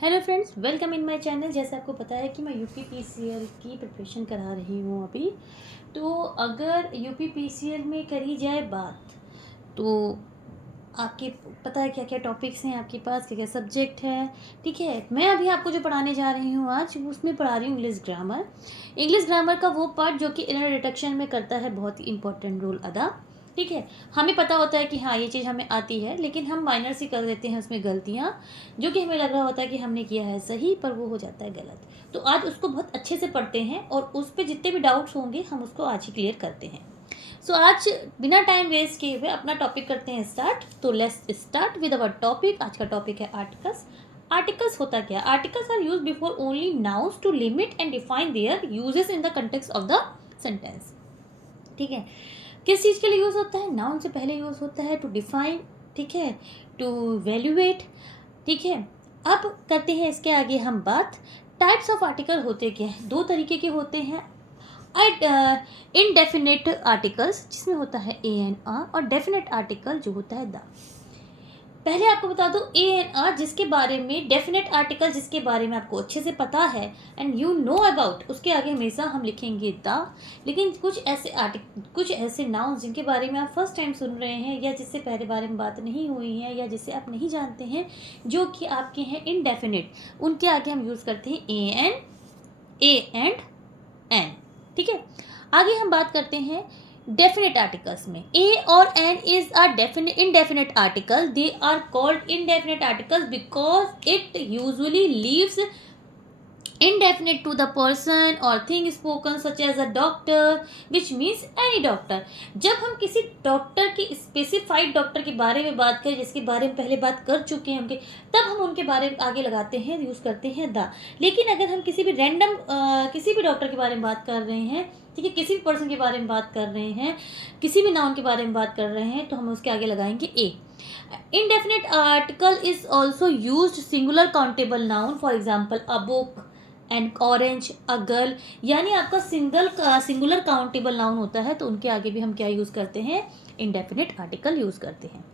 Hello friends, welcome in my channel. जैसे आपको पता है कि मैं यूपीपीसीएल की प्रिपरेशन करा रही हूँ अभी। तो अगर यूपीपीसीएल में करी जाए बात, तो आपके पता है क्या क्या टॉपिक्स हैं आपके पास, क्या क्या सब्जेक्ट है। ठीक है, मैं अभी आपको जो पढ़ाने जा रही हूँ आज, उसमें पढ़ा रही हूँ इंग्लिश ग्रामर। इंग्लिश ग्रामर का वो पार्ट जो कि इनर डिटेक्शन में करता है बहुत ही इंपॉर्टेंट रोल अदा। ठीक है, हमें पता होता है कि हाँ ये चीज़ हमें आती है, लेकिन हम माइनर सी कर देते हैं उसमें गलतियाँ, जो कि हमें लग रहा होता है कि हमने किया है सही, पर वो हो जाता है गलत। तो आज उसको बहुत अच्छे से पढ़ते हैं और उस पर जितने भी डाउट्स होंगे हम उसको आज ही क्लियर करते हैं। सो आज बिना टाइम वेस्ट किए हुए अपना टॉपिक करते हैं स्टार्ट। तो let's start with our topic. आज का टॉपिक है आर्टिकल्स। आर्टिकल्स होता क्या है? Articles are use before only nouns to limit and define their uses in the context of the sentence. ठीक है, किस चीज़ के लिए यूज़ होता है? नाउन से पहले यूज़ होता है टू डिफाइन, ठीक है, टू वैल्यूएट। ठीक है, अब करते हैं इसके आगे हम बात। टाइप्स ऑफ आर्टिकल होते क्या है? दो तरीके के होते हैं। इनडेफिनेट आर्टिकल्स जिसमें होता है ए एन आर, और डेफिनेट आर्टिकल जो होता है द। पहले आपको बता दो ए एन आर जिसके बारे में, डेफिनेट आर्टिकल जिसके बारे में आपको अच्छे से पता है एंड यू नो अबाउट, उसके आगे हमेशा हम लिखेंगे द। लेकिन कुछ ऐसे नाउन जिनके बारे में आप फर्स्ट टाइम सुन रहे हैं, या जिससे पहले बारे में बात नहीं हुई है, या जिसे आप नहीं जानते हैं, जो कि आपके हैं इनडेफिनेट, उनके आगे हम यूज़ करते हैं ए एंड एन। ठीक है, आगे हम बात करते हैं डेफिनेट आर्टिकल्स में। ए और an is a definite indefinite article. They are called indefinite articles because it usually leaves indefinite to the person or thing spoken such as a doctor, which means any doctor। जब हम किसी doctor की, specified doctor के बारे में बात करें, जिसके बारे में पहले बात कर चुके हैं उनके, तब हम उनके बारे में आगे लगाते हैं, यूज़ करते हैं द। लेकिन अगर हम किसी भी रैंडम किसी भी डॉक्टर के बारे में बात कर रहे हैं, ठीक है, किसी भी पर्सन के बारे में बात कर रहे हैं, किसी भी नाउन के बारे में बात कर रहे हैं, तो हम उसके आगे लगाएंगे ए। indefinite article is also used singular countable noun, for example a book, and orange, a girl. यानी आपका सिंगुलर काउंटेबल नाउन होता है, तो उनके आगे भी हम क्या यूज़ करते हैं? इनडेफिनेट आर्टिकल यूज़ करते हैं।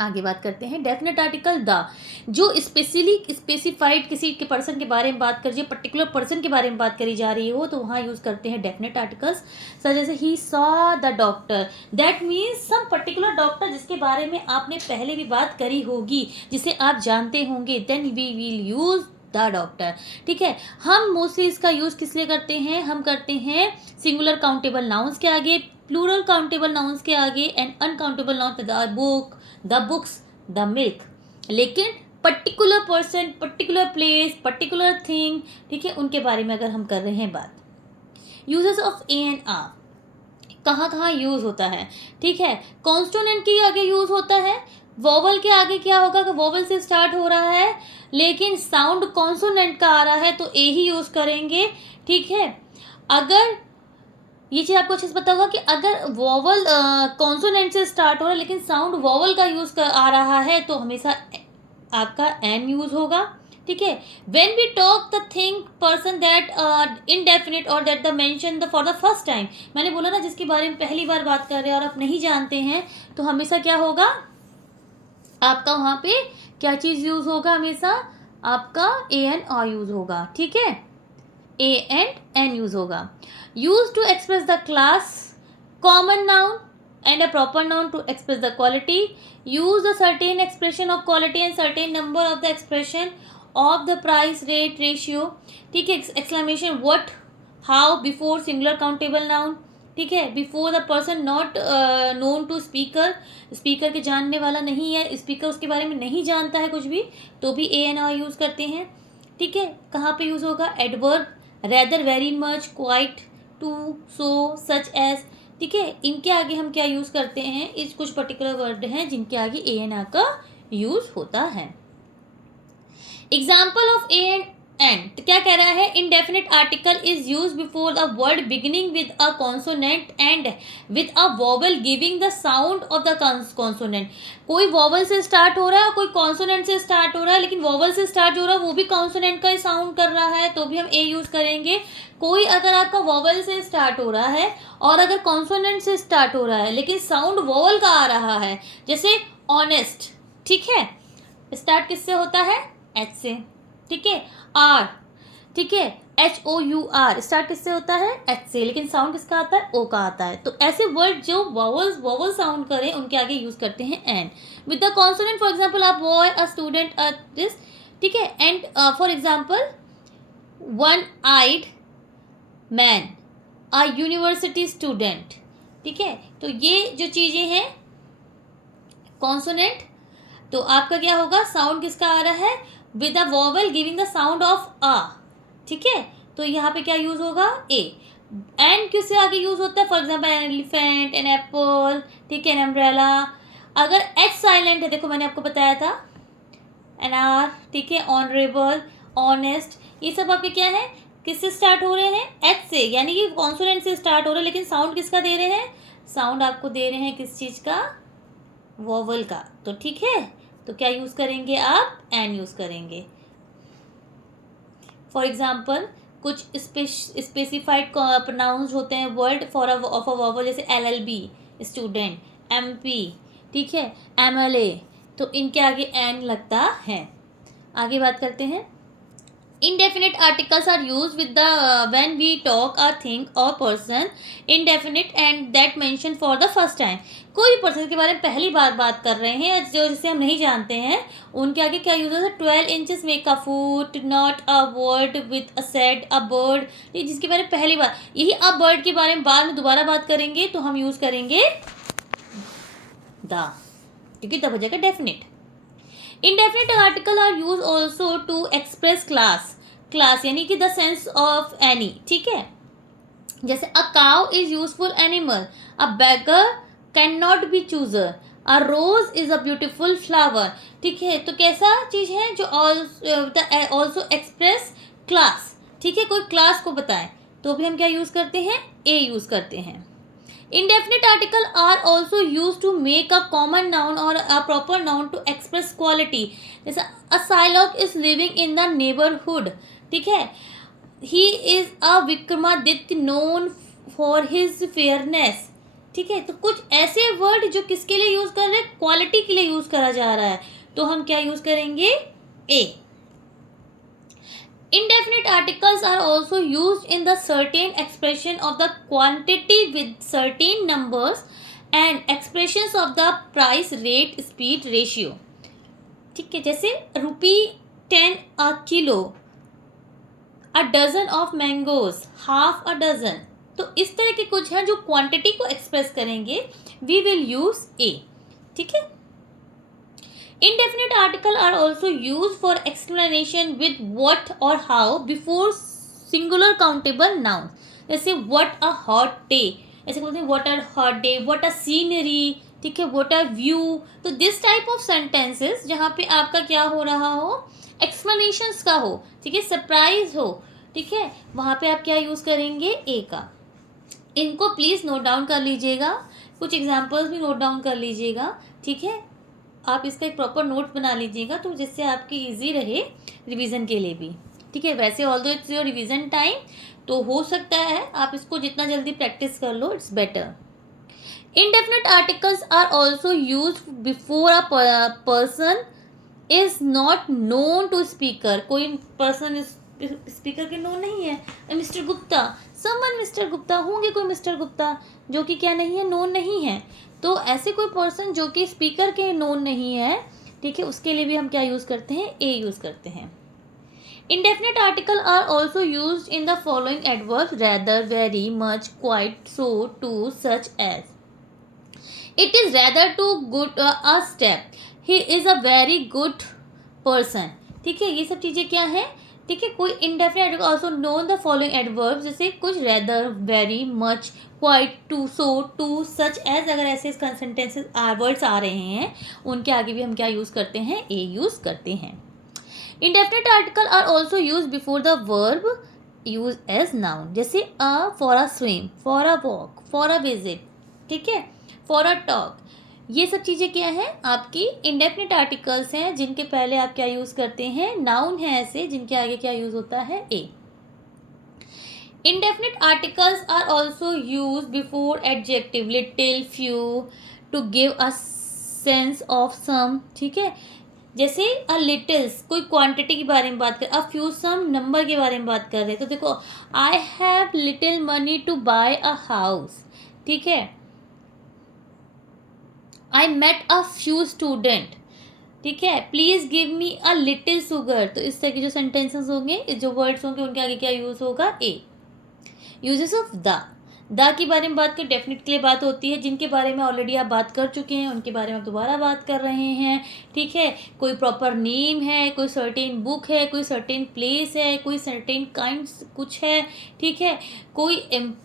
आगे बात करते हैं डेफिनेट आर्टिकल द, जो स्पेसिफाइड किसी के पर्सन के बारे में बात कर, पर्टिकुलर पर्सन के बारे में बात करी जा रही हो, तो वहाँ यूज़ करते हैं डेफिनेट आर्टिकल्स। सच जैसे ही saw the doctor, that means some particular doctor जिसके बारे में आपने पहले भी बात करी होगी, जिसे आप जानते होंगे, then we will use the doctor. ठीक है, हम मोस्टली इसका यूज़ किस लिए करते हैं? हम करते हैं सिंगुलर काउंटेबल नाउन्स के आगे, प्लूरल काउंटेबल नाउन्स के आगे, and uncountable noun, the book, the books, the milk. लेकिन particular person, particular place, particular thing, ठीक है, उनके बारे में अगर हम कर रहे हैं बात। Uses of a and are कहाँ कहाँ यूज़ होता है? ठीक है, कॉन्सोनेंट के आगे यूज़ होता है। वोवल के आगे क्या होगा कि वोवल से स्टार्ट हो रहा है, लेकिन साउंड कॉन्सोनेंट का आ रहा है, तो ए ही यूज़ करेंगे। ठीक है, अगर ये चीज़ आपको अच्छे से पता होगा कि अगर वोवल कॉन्सोनेंट से स्टार्ट हो रहा है, लेकिन साउंड वोवल का यूज़ आ रहा है, तो हमेशा आपका एन यूज़ होगा। ठीक है, when we talk the thing person that indefinite और that the mention the for the first time, मैंने बोला ना जिसके बारे में पहली बार बात कर रहे हैं और आप नहीं जानते हैं, तो हमेशा क्या होगा आपका? वहाँ पे क्या चीज़ यूज़ होगा? हमेशा आपका ए एन आर यूज़ होगा। ठीक है, ए एंड एन यूज़ होगा। Use to express the class, common noun and a proper noun to express the quality. Use a certain expression of quality and certain number of the expression of the price, rate, ratio. ठीक है, exclamation what, how before singular countable noun। ठीक है, before the person not known to speaker, speaker के जानने वाला नहीं है, speaker उसके बारे में नहीं जानता है कुछ भी, तो भी ए एन आर यूज़ करते हैं। ठीक है, कहाँ पे यूज़ होगा? Adverb, rather, very much, quite, too, so, such as. ठीक है, इनके आगे हम क्या यूज़ करते हैं? इस कुछ पर्टिकुलर वर्ड हैं जिनके आगे ए एन आर का यूज़ होता है। Example of a and an, तो क्या कह रहा है? Indefinite article is use before the word beginning with a consonant and with a vowel giving the sound of the consonant. कोई वॉवल से स्टार्ट हो रहा है और कोई कॉन्सोनेंट से स्टार्ट हो रहा है, लेकिन वॉवल से स्टार्ट हो रहा है वो भी कॉन्सोनेंट का ही साउंड कर रहा है, तो भी हम ए यूज़ करेंगे। कोई अगर आपका वॉवल से स्टार्ट हो रहा है और अगर कॉन्सोनेंट से स्टार्ट हो रहा है, लेकिन साउंड वॉवल का आ रहा है, जैसे ऑनेस्ट, ठीक है, स्टार्ट किससे होता है? एच से। ठीक है, आर, ठीक है, HOUR स्टार्ट किससे होता है? H से, लेकिन साउंड किसका आता है? O का आता है। तो ऐसे वर्ड जो वॉवल साउंड करें उनके आगे यूज करते हैं an with the consonant. For example a boy, a student, a this, ठीक है, and for example one eyed man, a university student, ठीक है। तो ये जो चीजें हैं कॉन्सोनेंट, तो आपका क्या होगा? साउंड किसका आ रहा है? With a vowel giving the sound of a, ठीक है। तो यहाँ पे क्या यूज होगा? ए। एन किससे आगे यूज होता है? For example an elephant, an apple, ठीक है, एन अम्ब्रेला। अगर एच साइलेंट है, देखो मैंने आपको बताया था, एन आर, ठीक है, ऑनरेबल, ऑनेस्ट, ये सब आपके क्या है? किससे स्टार्ट हो रहे हैं? एच से, यानी कि कॉन्सोनेंट से स्टार्ट हो रहे हैं, लेकिन साउंड किसका दे रहे हैं? साउंड आपको दे रहे हैं किस चीज का? वॉवल का। तो ठीक है, तो क्या यूज करेंगे आप? एन यूज करेंगे। फॉर एग्जाम्पल कुछ स्पेसिफाइड प्रोनाउंस होते हैं word for of a vowel, जैसे LLB स्टूडेंट, MP, ठीक है, MLA, तो इनके आगे एन लगता है। आगे बात करते हैं। Indefinite articles are used with the when we talk or think or person indefinite and that mentioned for the first time। कोई पर्सन के बारे में पहली बार बात कर रहे हैं जो जिसे हम नहीं जानते हैं, उनके आगे क्या यूज होता है? 12 inches make a foot, not a word with a said, a bird, ये जिसके बारे में पहली बार, यही अ बर्ड के बारे में बाद में दोबारा बात करेंगे तो हम यूज करेंगे द, क्योंकि द बजेगा definite. Indefinite article are used also to express class यानी कि द सेंस ऑफ एनी, ठीक है। जैसे a cow is useful animal, a beggar can not be chooser, a rose is a beautiful flower, ठीक है। तो कैसा चीज है जो ऑल्सो एक्सप्रेस क्लास, ठीक है, कोई क्लास को बताए तो भी हम क्या यूज करते हैं? ए यूज करते हैं। Indefinite article are also used to make a common noun or a proper noun to express quality। जैसे a Shylock is living in the neighborhood, ठीक है। He is a Vikramaditya known for his fairness, ठीक है। तो कुछ ऐसे word जो किसके लिए यूज कर रहे हैं? क्वालिटी के लिए यूज करा जा रहा है, तो हम क्या यूज करेंगे? ए। Indefinite articles are also used in the certain expression of the quantity with certain numbers and expressions of the price, rate, speed, ratio, ठीक है। जैसे ₹10 a kilo, a dozen of mangoes, half a dozen। तो इस तरह के कुछ हैं जो क्वांटिटी को एक्सप्रेस करेंगे, we will use a, ठीक है। Indefinite article are also used for explanation with what or how before singular countable nouns। जैसे what a hot day, ऐसे बोलते हैं what a hot day, what a scenery, ठीक है, what a view। तो this type of sentences जहाँ पे आपका क्या हो रहा हो? explanations का हो, ठीक है, सरप्राइज हो, ठीक है, वहाँ पे आप क्या यूज़ करेंगे? ए का। इनको प्लीज़ नोट डाउन कर लीजिएगा, कुछ एग्जाम्पल्स भी नोट डाउन कर लीजिएगा, ठीक है। आप इसका एक प्रॉपर नोट बना लीजिएगा तो जिससे आपकी इजी रहे रिवीजन के लिए भी, ठीक है। वैसे although it's your revision time, तो हो सकता है आप इसको जितना जल्दी प्रैक्टिस कर लो it's better. Indefinite articles are also used before a person is not known to speaker। कोई पर्सन स्पीकर के नोन नहीं है, mister Gupta, someone mister Gupta, होंगे कोई मिस्टर गुप्ता जो कि क्या नहीं है? नोन नहीं है। तो ऐसे कोई पर्सन जो कि स्पीकर के नोन नहीं है, ठीक है, उसके लिए भी हम क्या यूज़ करते हैं? ए यूज़ करते हैं। Indefinite article are also used in the following adverbs: rather, very, much, quite, so, to, such as। It is rather too good a step, he is a very good person, ठीक है। ये सब चीज़ें क्या है? ठीक है, कोई indefinite also known the following adverbs, जैसे कुछ rather, very, much, quite, to, so, to, such as। अगर ऐसे सेंटेंसेस वर्ड्स आ रहे हैं उनके आगे भी हम क्या यूज़ करते हैं? ए यूज़ करते हैं। Indefinite article are also used before the verb used as noun, जैसे for a swim, for a walk, for a visit, ठीक है, for a talk। ये सब चीज़ें क्या हैं? आपकी इंडेफिनिट आर्टिकल्स हैं जिनके पहले आप क्या यूज़ करते हैं? नाउन है ऐसे जिनके आगे क्या यूज़ होता है? ए। Indefinite articles are also used before adjective, little, few, to give a sense of some, ठीक है। जैसे अ लिटिल्स कोई क्वांटिटी के बारे में बात कर, अ फ्यू सम नंबर के बारे में बात कर रहे हैं। तो देखो I have little money to buy a house, ठीक है। I met a few student, ठीक है। Please give me a little sugar. तो इस तरह के जो सेंटेंसेस होंगे, जो वर्ड्स होंगे, उनके आगे क्या यूज होगा, ए। यूजेस ऑफ द के बारे में बात कर, डेफिनेट के लिए बात होती है। जिनके बारे में ऑलरेडी आप बात कर चुके हैं उनके बारे में आप दोबारा बात कर रहे हैं, ठीक है। कोई प्रॉपर नेम है, कोई सर्टेन बुक है, कोई सर्टेन प्लेस है, कोई सर्टेन काइंड्स कुछ है, ठीक है। कोई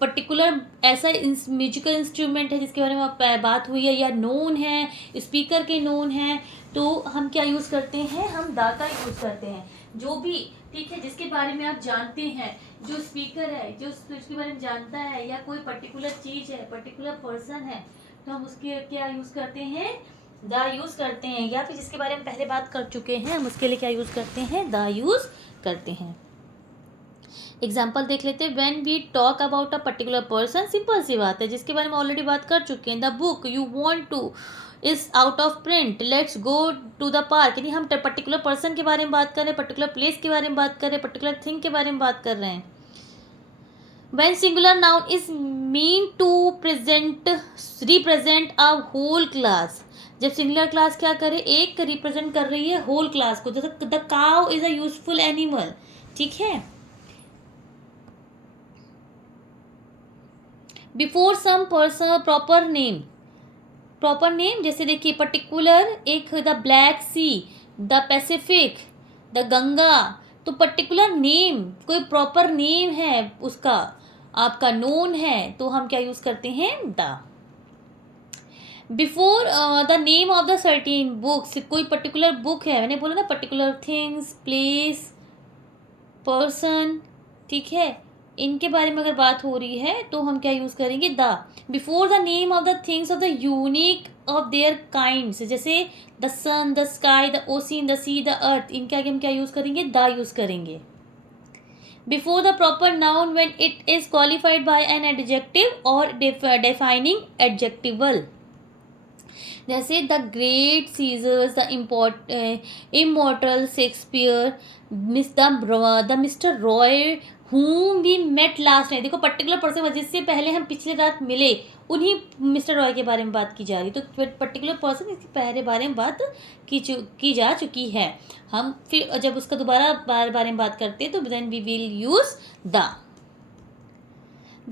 पर्टिकुलर ऐसा म्यूजिकल इंस्ट्रूमेंट है जिसके बारे में आप बात हुई है, या नोन है, स्पीकर के नोन है, तो हम क्या यूज़ करते हैं, हम दा का यूज़ करते हैं। जो भी, ठीक है, जिसके बारे में आप जानते हैं, जो स्पीकर है, जो उसके बारे में जानता है, या कोई पर्टिकुलर चीज़ है, पर्टिकुलर पर्सन है, तो हम उसके क्या यूज़ करते हैं, द यूज़ करते हैं। या फिर जिसके बारे में पहले बात कर चुके हैं, हम उसके लिए क्या यूज़ करते हैं, द यूज़ करते हैं। एग्जाम्पल देख लेते हैं। When we talk about a particular person, simple सी बात है, जिसके बारे में ऑलरेडी बात कर चुके हैं। The book you want to is out of print, let's go to the park. यानी हम पर्टिकुलर पर्सन के बारे में बात कर रहे हैं, पर्टिकुलर प्लेस के बारे में बात कर रहे हैं, पर्टिकुलर थिंग के बारे में बात कर रहे हैं। When singular noun is mean to represent a whole class, जब सिंगुलर क्लास क्या करे, एक रिप्रेजेंट कर रही है होल क्लास को। जैसे the cow is a useful animal, ठीक है। Before some person proper name, proper name जैसे देखिए पर्टिकुलर, एक the Black Sea, the Pacific, the Ganga. तो पर्टिकुलर नेम, कोई प्रॉपर नेम है उसका, आपका नोन है, तो हम क्या यूज करते हैं, the. Before the name of the certain books, कोई पर्टिकुलर बुक है, मैंने बोला ना पर्टिकुलर थिंग्स, प्लेस, पर्सन, ठीक है, इनके बारे में अगर बात हो रही है तो हम क्या यूज करेंगे, the. Before the name of the things of the unique of their kinds, जैसे the sun, the sky, the ocean, the sea, the earth, इनके आगे हम क्या यूज करेंगे, द यूज करेंगे। Before the proper noun when it is qualified by an adjective और defining adjectival, जैसे the great Caesars, the immortal Shakespeare, the Mister Roy whom we met last night। देखो particular person, जिससे पहले हम पिछले रात मिले, उन्हीं मिस्टर रॉय के बारे में बात की जा रही। तो पर्टिकुलर पर्सन, इसके पहले बारे में बात की जा चुकी है। हम फिर जब उसका दोबारा बारे में बात करते हैं तो then we will use the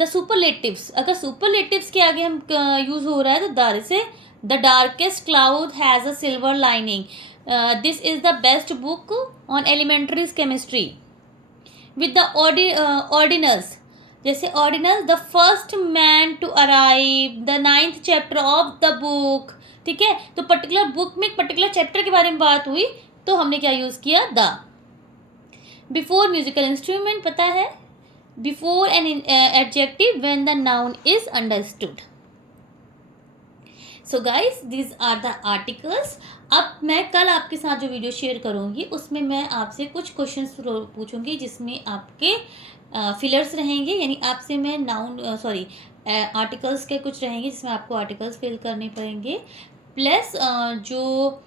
superlatives. अगर सुपरलेटिव्स के आगे हम यूज हो रहा है तो द, से the darkest cloud has a silver lining, this is the best book on elementary chemistry. With the ordinals, जैसे ordinals, the first man to arrive, the 9th chapter of the book, ठीक है। तो particular book में particular chapter के बारे में बात हुई तो हमने क्या यूज किया, द। बिफोर म्यूजिकल इंस्ट्रूमेंट पता है, before an adjective when the noun is understood. So guys these are the articles. अब मैं कल आपके साथ जो वीडियो शेयर करूँगी उसमें मैं आपसे कुछ क्वेश्चंस पूछूंगी, जिसमें आपके फिलर्स रहेंगे, यानी आपसे मैं नाउन आर्टिकल्स के कुछ रहेंगे जिसमें आपको आर्टिकल्स फिल करने पड़ेंगे, प्लस जो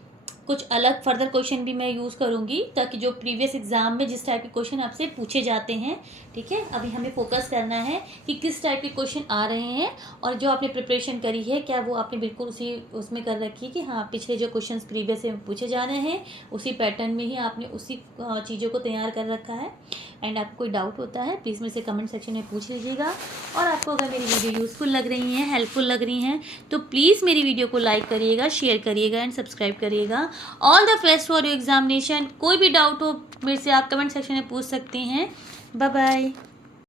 कुछ अलग फर्दर क्वेश्चन भी मैं यूज़ करूँगी, ताकि जो प्रीवियस एग्जाम में जिस टाइप के क्वेश्चन आपसे पूछे जाते हैं, ठीक है। अभी हमें फोकस करना है कि किस टाइप के क्वेश्चन आ रहे हैं, और जो आपने प्रिपरेशन करी है क्या वो आपने बिल्कुल उसी उसमें कर रखी है कि हाँ पिछले जो क्वेश्चन प्रीवियस से पूछे जाने हैं उसी पैटर्न में ही आपने उसी चीज़ों को तैयार कर रखा है। एंड आपको कोई डाउट होता है प्लीज़ मेरे से कमेंट सेक्शन में पूछ लीजिएगा। और आपको अगर मेरी वीडियो यूज़फुल लग रही हैं, हेल्पफुल लग रही हैं, तो प्लीज़ मेरी वीडियो को लाइक करिएगा, शेयर करिएगा एंड सब्सक्राइब करिएगा। All the best for your examination. कोई भी डाउट हो मेरे से आप कमेंट सेक्शन में पूछ सकते हैं। Bye bye.